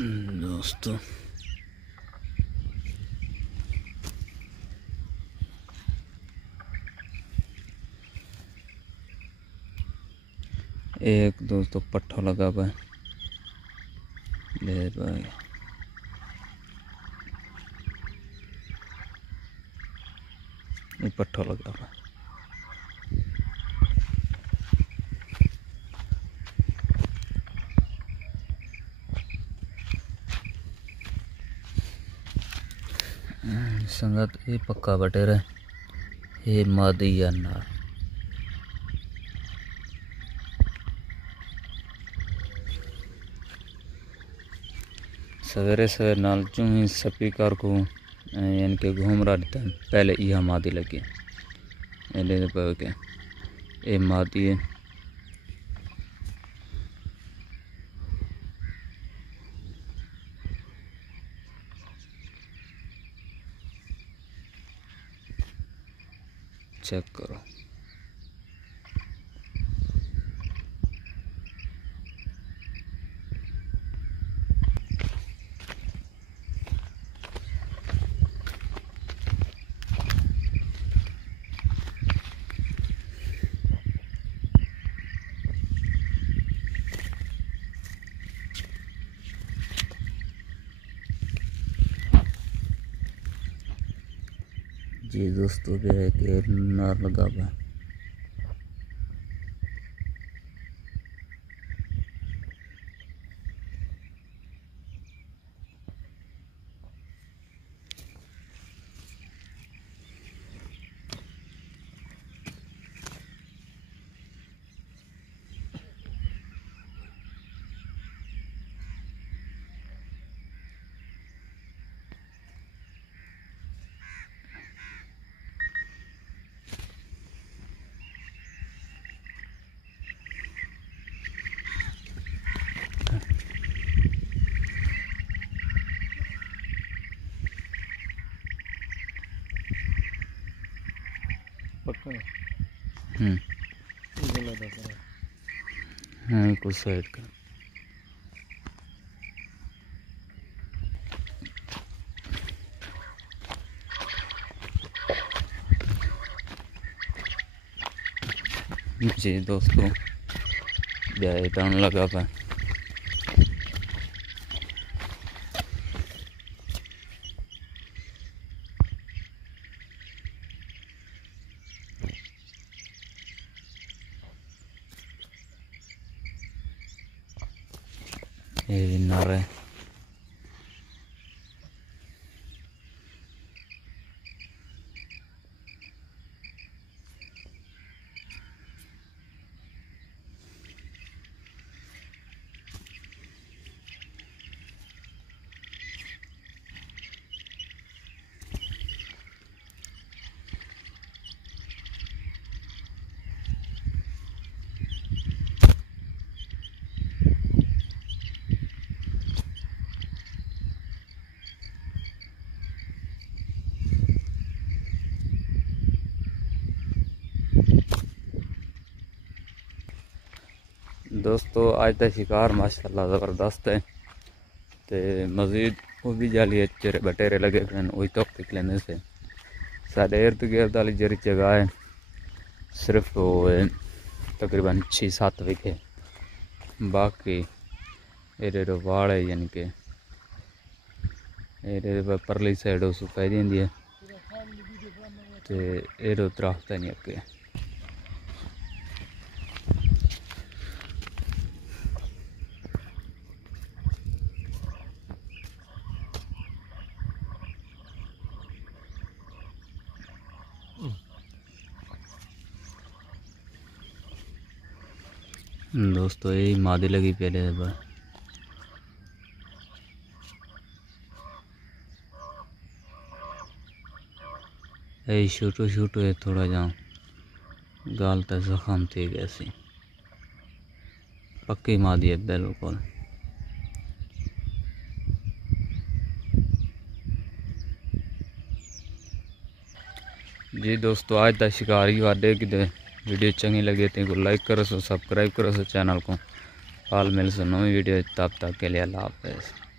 दोस्तों एक दोस्तों पट्ठा लगा हुआ है। ले भाई ये पट्ठा लगा हुआ है। संगत ये पक्का बटेर है, ये मादी या नार। सवेरे सवेरे नाल चूं ही स्पीकर को यानी कि घूम रहा था। पहले यह मादी लगी के ये मादी है। चेक करो जी दोस्तों के नार लगा हुआ है। हाँ कुछ साइड का जी दोस्तों जाए टाउन लगा हुआ है। ये नार है। दोस्तों आज का शिकार माशाल्लाह ज़बरदस्त है। तो मज़ीद वो भी जाली चेरे बटेरे लगे फिर वही तो निकलने से साढ़े इर्द गिर्द वाली जरी जगह है सिर्फ वो तकरीबन 6-7 विघे। बाकी एडे वाड़ है यानी कि एडे परली साइड सुकाई दी है तो एडो दरख्त नहीं अगे। दोस्तों यही मादी लगी पहले बार यही शूटो है थोड़ा जहाँ गाल तक जख्म थी गैसी पक्की मादी है बिल्कुल। जी दोस्तों आज का शिकारी वादे कि वीडियो चंगी लगे तो लाइक करो सो सब्सक्राइब करो सो चैनल को। हाल मिल सो नई वीडियो तब तक के लिए अल्लाह हाफ़िज़।